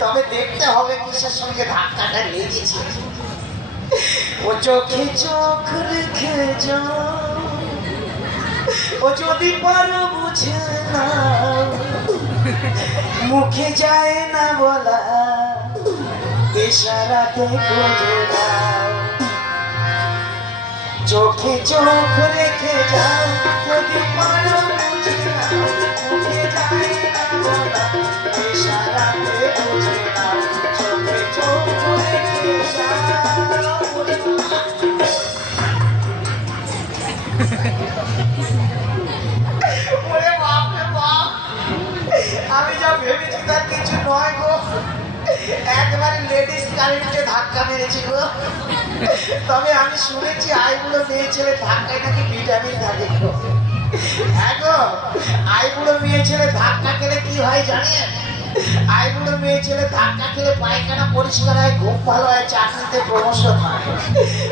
তবে দেখতে হবে কিসের সঙ্গে ধাক্কাটা লেগেছে। ও চোখে চোখ রেখে যাও, ও যদি পারো বুঝে না, মুখে যায় না বলা, ইশারাতে বুঝে দাও। চোখে চোখ রেখে যাও, যদি পারো বুঝে নাও, মুখে যায় না বলা, ইশারাতে বুঝে নাও। চোখে চোখ রেখে যাও। ওরে বাপ রে বাপ, আমি যা ভেবেছি তার কিছু নয় গো, একবারে লেডিস কারেন্টে ধাক্কা মেরেছি গো। তবে আমি শুনেছি আইবুড়ো মেয়ে ছেলে ধাক্কায় নাকি ভিটামিন থাকে গো। হ্যাঁ গো, আইবুড়ো মেয়ে ছেলে ধাক্কা খেলে কি হয় জানেন? আইবুড়ো মেয়ে ছেলে ধাক্কা খেলে পায়খানা পরিষ্কার হয়, ঘুম ভালো হয়, চাকরিতে প্রমোশন হয়।